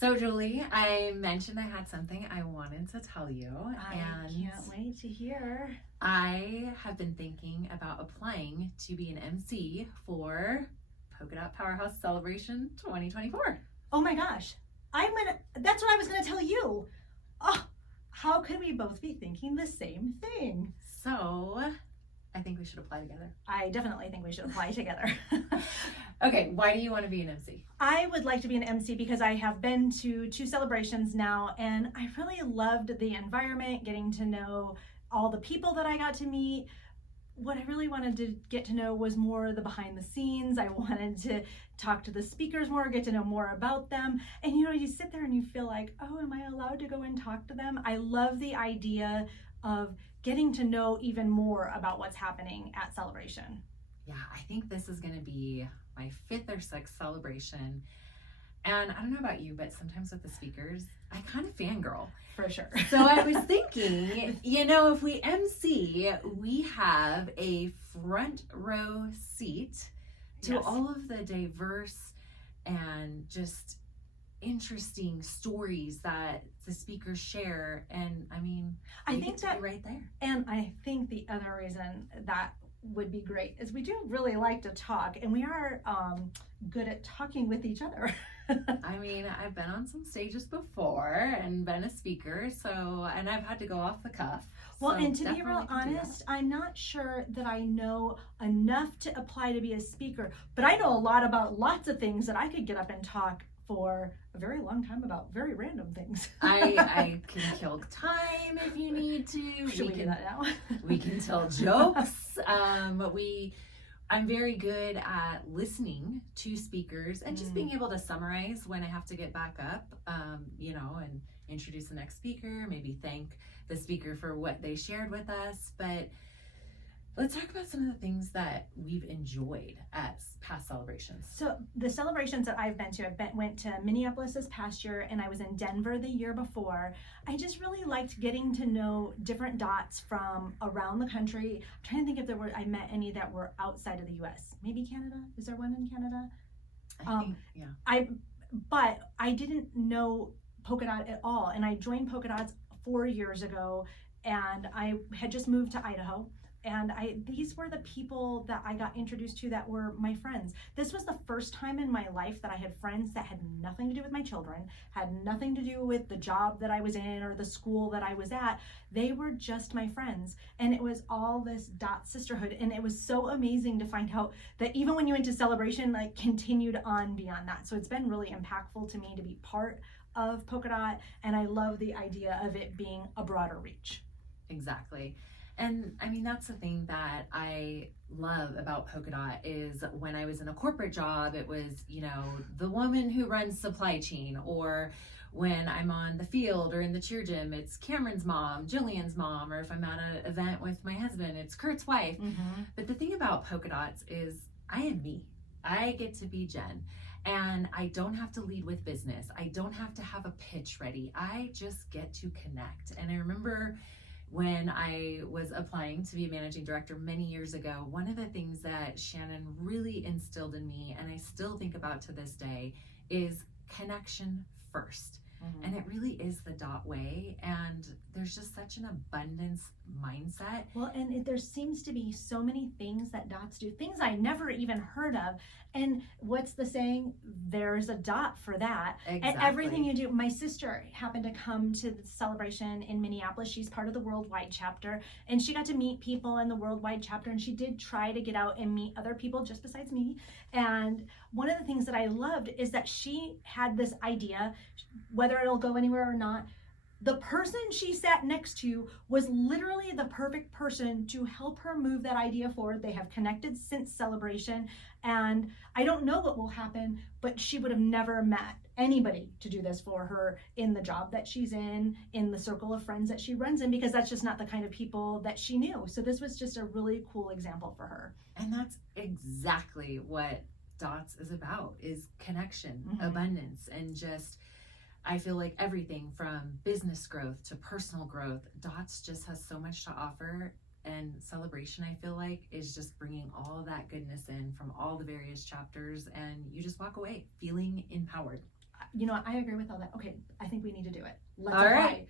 So, Julie, I mentioned I had something I wanted to tell you. I can't wait to hear. I have been thinking about applying to be an MC for Polkadot Powerhouse Celebration 2024. Oh my gosh. That's what I was gonna tell you. Oh, how could we both be thinking the same thing? So, I think we should apply together. I definitely think we should apply together. Okay, why do you want to be an MC? I would like to be an MC because I have been to 2 celebrations now, and I really loved the environment, getting to know all the people that I got to meet. What I really wanted to get to know was more the behind the scenes. I wanted to talk to the speakers more, get to know more about them. And you sit there and you feel like, oh, am I allowed to go and talk to them? I love the idea of getting to know even more about what's happening at Celebration. Yeah, I think this is going to be my 5th or 6th celebration. And I don't know about you, but sometimes with the speakers, I kind of fangirl. For sure. So I was thinking, if we MC, we have a front row seat to Yes. all of the diverse and just interesting stories that the speakers share. And I mean, I think that be right there. And I think the other reason that would be great is we do really like to talk, and we are good at talking with each other. I mean, I've been on some stages before and been a speaker, and I've had to go off the cuff. Well, so and to be definitely real can do that. honest, I'm not sure that I know enough to apply to be a speaker, but I know a lot about lots of things that I could get up and talk for a very long time about very random things. I can kill time if you need to. Should we do that now? We can tell jokes. I'm very good at listening to speakers and just being able to summarize when I have to get back up, and introduce the next speaker, maybe thank the speaker for what they shared with us. But let's talk about some of the things that we've enjoyed at past celebrations. So the celebrations that I've been to, went to Minneapolis this past year, and I was in Denver the year before. I just really liked getting to know different dots from around the country. I'm trying to think if I met any that were outside of the US. Maybe Canada? Is there one in Canada? I think, yeah. But I didn't know Polkadot at all, and I joined Polkadots 4 years ago, and I had just moved to Idaho. And these were the people that I got introduced to that were my friends. This was the first time in my life that I had friends that had nothing to do with my children, had nothing to do with the job that I was in or the school that I was at. They were just my friends. And it was all this dot sisterhood. And it was so amazing to find out that even when you went to Celebration, continued on beyond that. So it's been really impactful to me to be part of Polkadot. And I love the idea of it being a broader reach. Exactly. And I mean, that's the thing that I love about Polkadot is when I was in a corporate job, it was, the woman who runs supply chain, or when I'm on the field or in the cheer gym, it's Cameron's mom, Jillian's mom, or if I'm at an event with my husband, it's Kurt's wife. Mm-hmm. But the thing about Polkadots is I am me. I get to be Jen. And I don't have to lead with business. I don't have to have a pitch ready. I just get to connect. And I remember when I was applying to be a managing director many years ago, one of the things that Shannon really instilled in me, and I still think about to this day, is connection first. Mm-hmm. And it really is the dot way. And there's just such an abundance mindset. Well, and there seems to be so many things that dots do, things I never even heard of. And what's the saying? There's a dot for that. Exactly. And everything you do. My sister happened to come to the celebration in Minneapolis. She's part of the worldwide chapter, and she got to meet people in the worldwide chapter, and she did try to get out and meet other people just besides me. And one of the things that I loved is that she had this idea, whether it'll go anywhere or not, the person she sat next to was literally the perfect person to help her move that idea forward. They have connected since Celebration, and I don't know what will happen, but she would have never met anybody to do this for her in the job that she's in the circle of friends that she runs in, because that's just not the kind of people that she knew. So this was just a really cool example for her. And that's exactly what Dots is about, is connection, Mm-hmm. abundance, and just, I feel like everything from business growth to personal growth, Dots just has so much to offer. And Celebration, I feel like, is just bringing all of that goodness in from all the various chapters, and you just walk away feeling empowered. you know what, I agree with all that. Okay, I think we need to do it. Let's All apply. right.